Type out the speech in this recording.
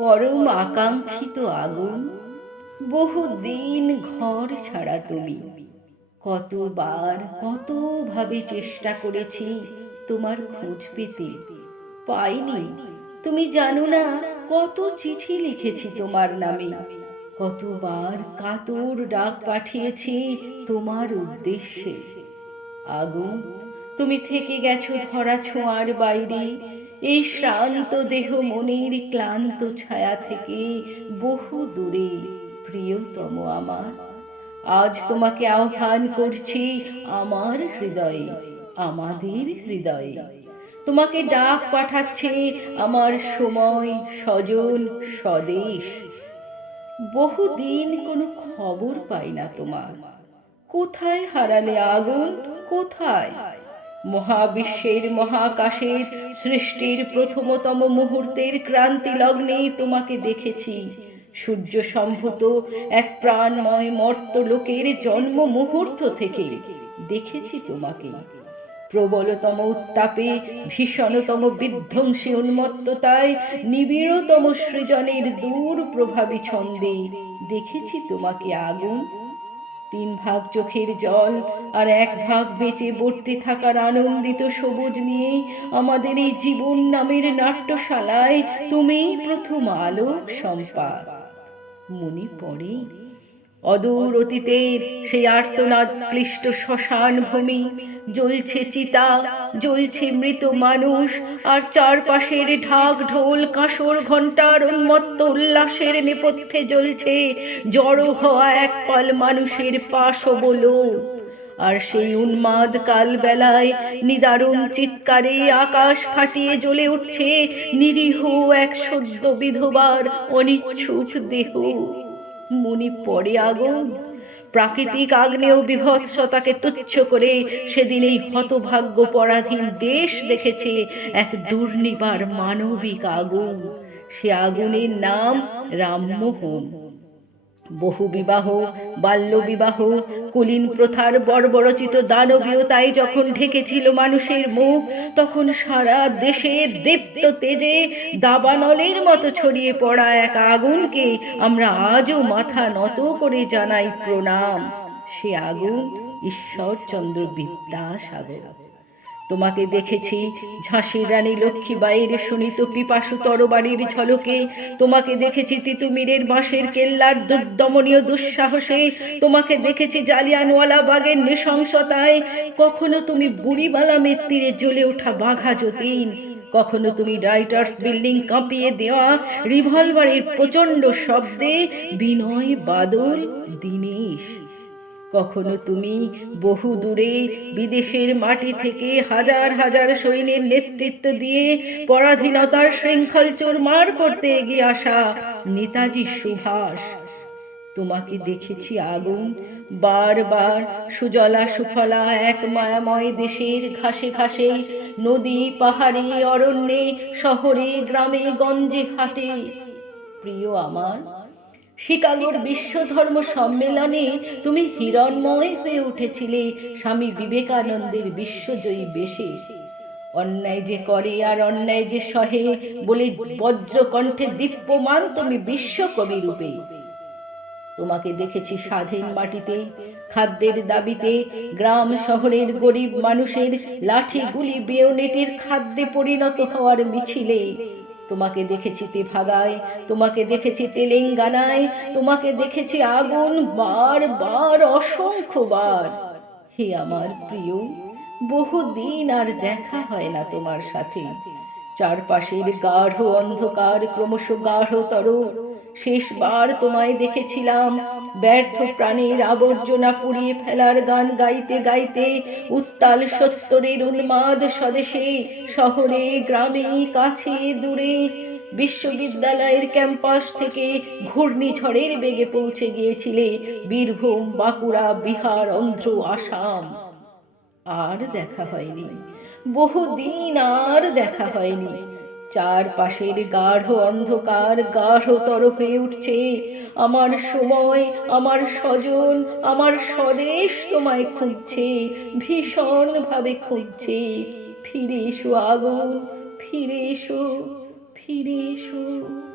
পরম আকাঙ্ক্ষিত আগুন বহুদিন ঘর ছাড়া তুমি কতবার কতভাবে চেষ্টা করেছি তোমার খোঁজ পেতে পাইনি তুমি জানো না কত চিঠি লিখেছি তোমার নামে কতবার কাতর ডাক পাঠিয়েছি তোমার উদ্দেশ্যে আগুন তুমি থেকে গেছো ধরা ছোঁয়ার বাইরে এই শ্রান্ত দেহ মনের ক্লান্ত ছায়া থেকে বহু দূরে প্রিয়তম আমার আজ তোমাকে আহ্বান করছি আমার হৃদয়ে আমাদের হৃদয়ে তোমাকে ডাক পাঠাচ্ছে আমার সময় স্বজন স্বদেশ বহুদিন কোনো খবর পাই না তোমার কোথায় হারালে আগুন কোথায় মহাবিশ্বের মহাকাশের সৃষ্টির প্রথমতম মুহূর্তের ক্রান্তি লগ্নেই তোমাকে দেখেছি সূর্য সম্ভূত এক প্রাণময় মর্ত লোকের জন্ম মুহূর্ত থেকে দেখেছি তোমাকে প্রবলতম উত্তাপে ভীষণতম বিধ্বংসী উন্মত্ততায় নিবিড়তম সৃজনের দূর প্রভাবী ছন্দে দেখেছি তোমাকে আগুন তিন ভাগ চোখের জল আর এক ভাগ বেঁচে বর্তে থাকার আনন্দিত সবুজ নিয়ে আমাদের এই জীবন নামের নাট্যশালায় তুমি প্রথম আলোক সম্পাদ মনে পড়ে অদূর অতীতের সেই আর্তনাদ ক্লিষ্ট শ্মশান ভূমি জ্বলছে চিতা জ্বলছে মৃত মানুষ আর চারপাশের ঢাক ঢোল কাঁসর ঘণ্টার উন্মত্ত উল্লাসের নেপথ্যে জ্বলছে জড়ো হওয়া এক পাল মানুষের পাশবলো আর সেই উন্মাদ কালবেলায় নিদারুণ চিৎকারে আকাশ ফাটিয়ে জ্বলে উঠছে নিরীহ এক সদ্য বিধবার অনিচ্ছুক দেহ মনে পড়ে আগুন প্রাকৃতিক আগ্নেয় বিভৎসতাকে তুচ্ছ করে সেদিন এই হতভাগ্য পরাধীন দেশ দেখেছে এক দুর্নিবার মানবিক আগুন সে আগুনের নাম রামমোহন বহু বিবাহ বাল্যবিবাহ কুলীন প্রথার বর্বরচিত তাই যখন ঢেকেছিল মানুষের মুখ তখন সারা দেশে দীপ্ত তেজে দাবানলের মতো ছড়িয়ে পড়া এক আগুনকে আমরা আজও মাথা নত করে জানাই প্রণাম সে আগুন ঈশ্বরচন্দ্র বিদ্যাসাগর তোমাকে দেখেছি ঝাঁসির রানী বাইরে শুনিত পিপাসু তরবারির ঝলকে তোমাকে দেখেছি তিতুমিরের বাঁশের কেল্লার দুর্দমনীয় দুঃসাহসে তোমাকে দেখেছি জালিয়ানওয়ালা বাগের নৃশংসতায় কখনো তুমি বুড়িবালা মেত্তিরে জ্বলে ওঠা বাঘা যতীন কখনো তুমি রাইটার্স বিল্ডিং কাঁপিয়ে দেওয়া রিভলভারের প্রচণ্ড শব্দে বিনয় বাদল দিনেশ কখনো তুমি বহু দূরে বিদেশের মাটি থেকে হাজার হাজার সৈন্যের নেতৃত্ব দিয়ে পরাধীনতার শৃঙ্খল চোর মার করতে এগিয়ে আসা নেতাজি সুভাষ তোমাকে দেখেছি আগুন বারবার সুজলা সুফলা এক মায়াময় দেশের ঘাসে ঘাসে নদী পাহাড়ে অরণ্যে শহরে গ্রামে গঞ্জে হাটে প্রিয় আমার শিকাগোর বিশ্বধর্ম সম্মেলনে তুমি হিরণময় হয়ে উঠেছিলে স্বামী বিবেকানন্দের বিশ্বজয়ী বেশে অন্যায় যে করে আর অন্যায় যে সহে বলে বজ্রকণ্ঠে দীপ্যমান তুমি বিশ্বকবি রূপে তোমাকে দেখেছি স্বাধীন মাটিতে খাদ্যের দাবিতে গ্রাম শহরের গরিব মানুষের লাঠি গুলি বেয়নেটের খাদ্যে পরিণত হওয়ার মিছিলে তোমাকে দেখেছি তেভাগায় তোমাকে দেখেছি তেলেঙ্গানায় তোমাকে দেখেছি আগুন বার বার অসংখ্যবার হে আমার প্রিয় বহুদিন আর দেখা হয় না তোমার সাথে চারপাশের গাঢ় অন্ধকার ক্রমশ গাঢ়তর শেষবার তোমায় দেখেছিলাম ব্যর্থ প্রাণীর আবর্জনা পুড়িয়ে ফেলার গান গাইতে গাইতে উত্তাল সত্তরের উন্মাদ স্বদেশে শহরে গ্রামে কাছে দূরে বিশ্ববিদ্যালয়ের ক্যাম্পাস থেকে ঘূর্ণিঝড়ের বেগে পৌঁছে গিয়েছিলে বীরভূম বাঁকুড়া বিহার অন্ধ্র আসাম আর দেখা হয়নি বহুদিন আর দেখা হয়নি চারপাশের গাঢ় অন্ধকার গাঢ়তর হয়ে উঠছে আমার সময় আমার স্বজন আমার স্বদেশ তোমায় খুঁজছে ভীষণভাবে খুঁজছে ফিরে এসো আগুন ফিরে এসো ফিরে এসো